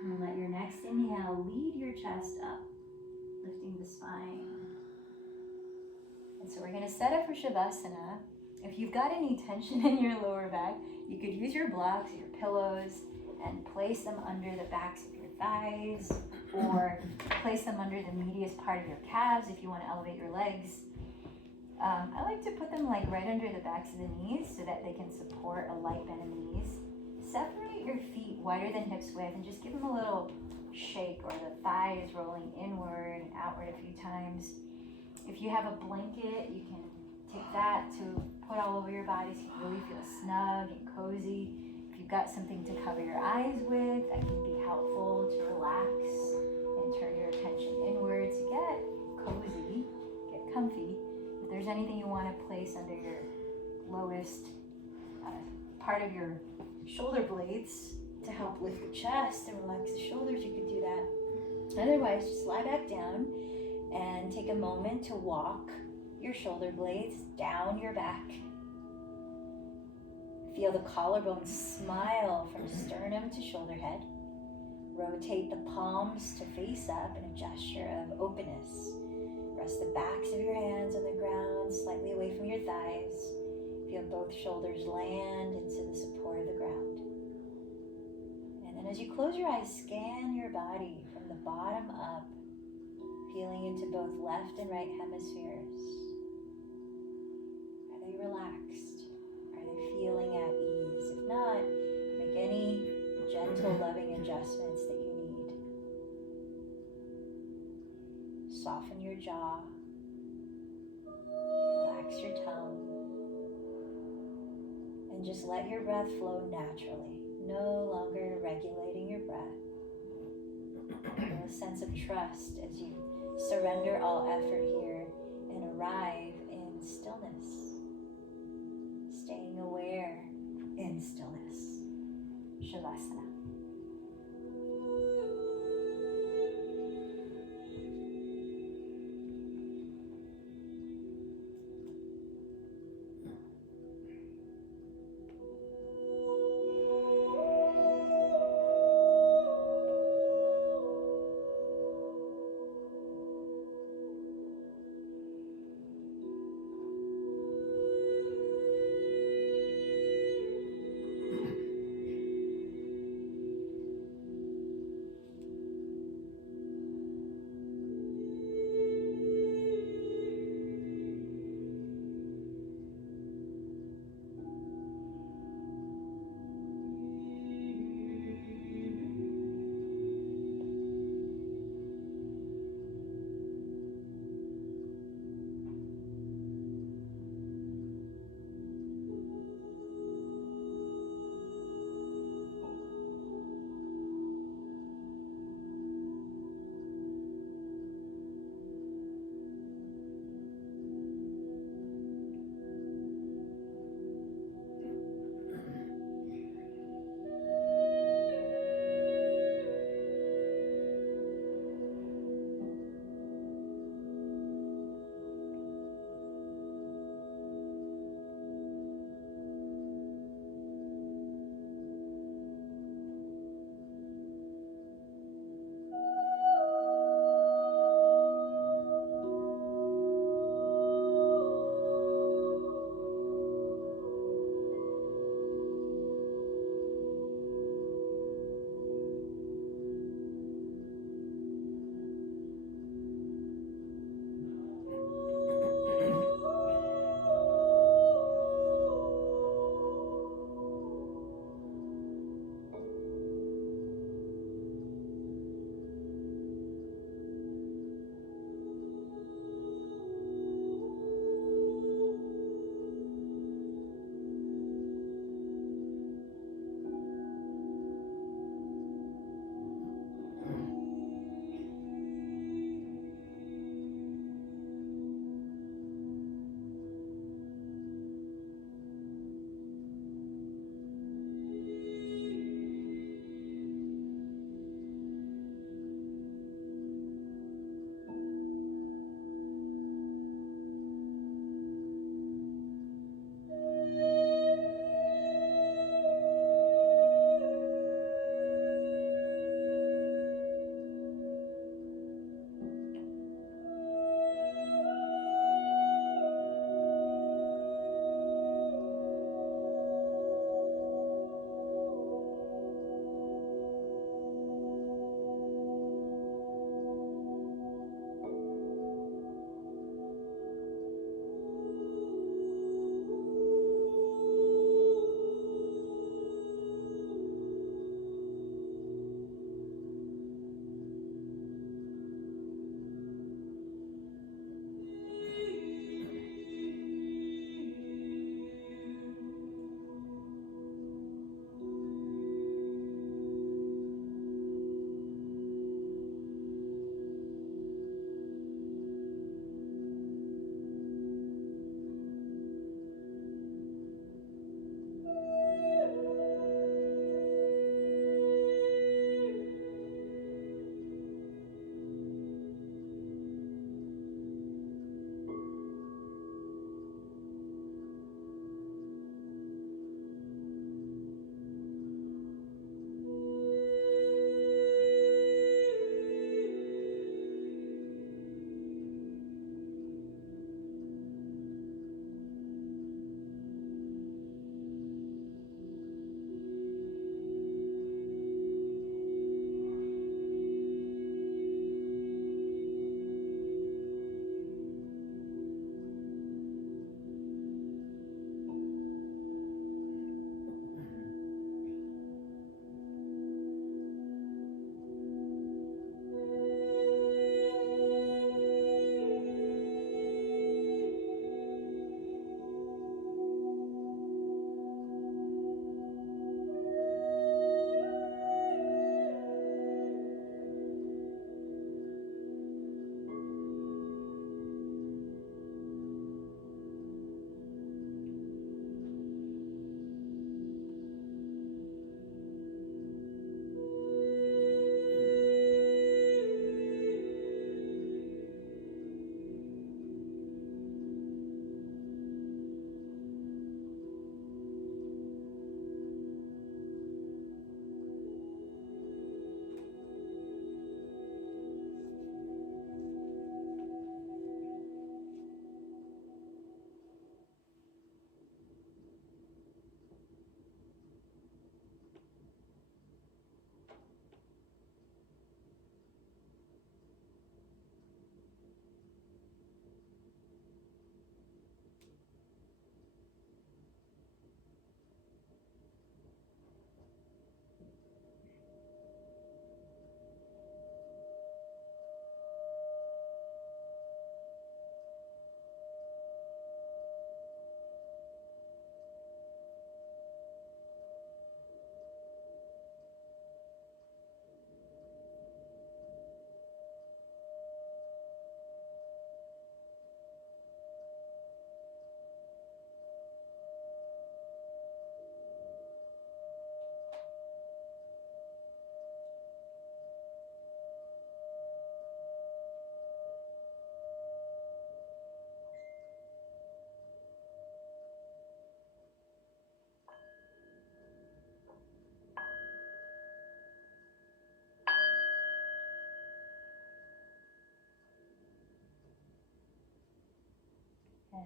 And let your next inhale lead your chest up, lifting the spine. And so we're going to set up for Shavasana. If you've got any tension in your lower back, you could use your blocks, your pillows, and place them under the backs of your thighs, or place them under the medius part of your calves if you want to elevate your legs. I like to put them like right under the backs of the knees so that they can support a light bend in the knees. Separate your feet wider than hips width and just give them a little shake, or the thighs rolling inward and outward a few times. If you have a blanket, you can take that to put all over your body so you really feel snug and cozy. If you've got something to cover your eyes with, that can be helpful to relax and turn your attention inward to get cozy, get comfy. If there's anything you want to place under your lowest part of your shoulder blades to help lift the chest and relax the shoulders, you could do that. Otherwise, just lie back down and take a moment to walk your shoulder blades down your back. Feel the collarbone smile from sternum to shoulder head. Rotate the palms to face up in a gesture of openness. Rest the backs of your hands on the ground, slightly away from your thighs. Feel both shoulders land into the support of the ground. And then as you close your eyes, scan your body from the bottom up, feeling into both left and right hemispheres. Are they relaxed? Are they feeling at ease? If not, make any gentle, loving adjustments that you need. Soften your jaw. Relax your tongue. And just let your breath flow naturally, no longer regulating your breath. Feel a sense of trust as you surrender all effort here and arrive in stillness, staying aware in stillness. Shavasana.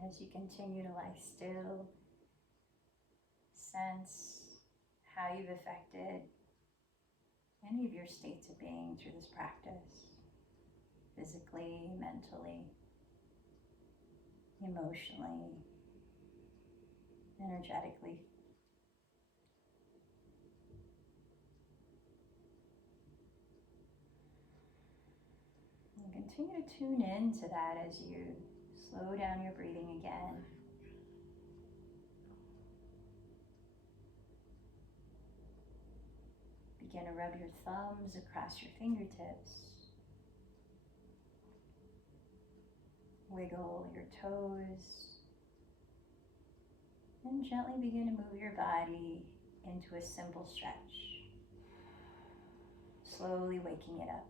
As you continue to lie still, sense how you've affected any of your states of being through this practice, physically, mentally, emotionally, energetically. And continue to tune into that as you slow down your breathing again. Begin to rub your thumbs across your fingertips. Wiggle your toes. And gently begin to move your body into a simple stretch. Slowly waking it up.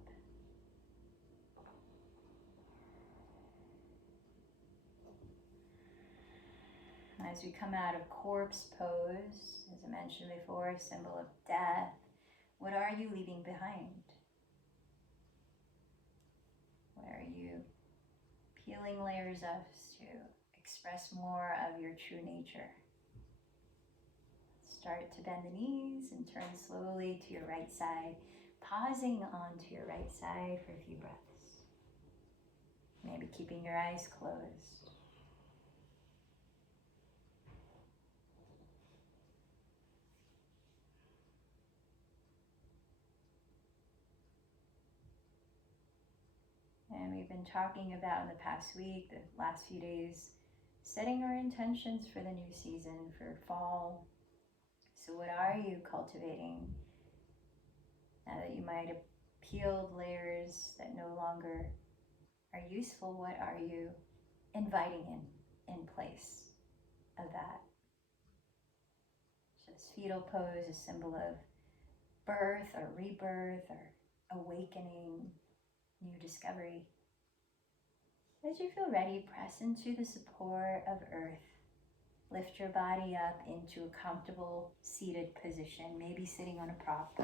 As we come out of corpse pose, as I mentioned before, a symbol of death, what are you leaving behind? What are you peeling layers of to express more of your true nature? Start to bend the knees and turn slowly to your right side, pausing onto your right side for a few breaths. Maybe keeping your eyes closed. And we've been talking about in the past week, the last few days, setting our intentions for the new season, for fall. So what are you cultivating now that you might have peeled layers that no longer are useful? What are you inviting in place of that? So this fetal pose is a symbol of birth or rebirth or awakening, new discovery. As you feel ready, press into the support of earth. Lift your body up into a comfortable seated position, maybe sitting on a prop.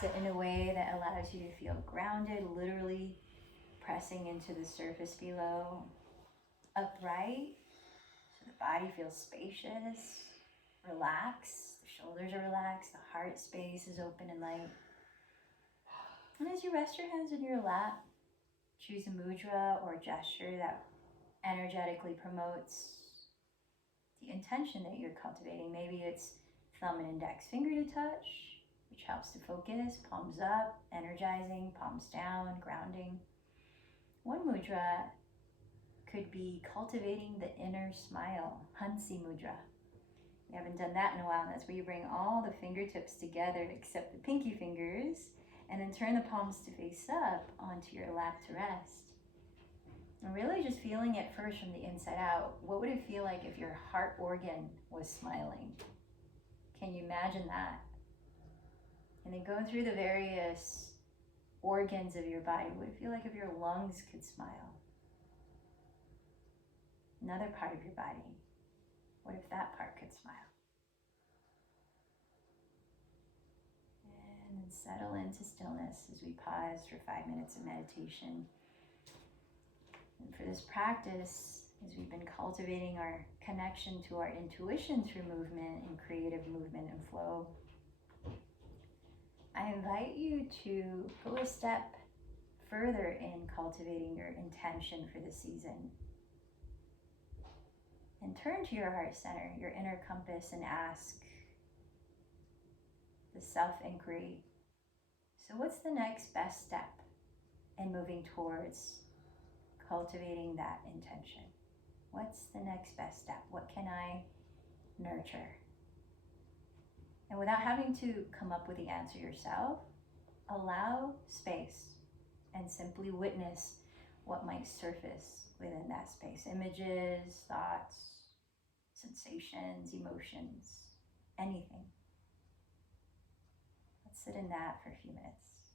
Sit in a way that allows you to feel grounded, literally pressing into the surface below. Upright, so the body feels spacious, relaxed, the shoulders are relaxed, the heart space is open and light. And as you rest your hands in your lap, choose a mudra or gesture that energetically promotes the intention that you're cultivating. Maybe it's thumb and index finger to touch, which helps to focus, palms up, energizing, palms down, grounding. One mudra could be cultivating the inner smile, Hansi mudra. We haven't done that in a while, and that's where you bring all the fingertips together except the pinky fingers, and then turn the palms to face up onto your lap to rest. And really just feeling it first from the inside out. What would it feel like if your heart organ was smiling? Can you imagine that? And then going through the various organs of your body, what would it feel like if your lungs could smile? Another part of your body, what if that part could smile? And then settle into stillness as we pause for 5 minutes of meditation. And for this practice, as we've been cultivating our connection to our intuition through movement and creative movement and flow, I invite you to go a step further in cultivating your intention for the season. And turn to your heart center, your inner compass, and ask the self-inquiry. So what's the next best step in moving towards cultivating that intention? What's the next best step? What can I nurture? And without having to come up with the answer yourself, allow space and simply witness what might surface within that space. Images, thoughts, sensations, emotions, anything. Let's sit in that for a few minutes.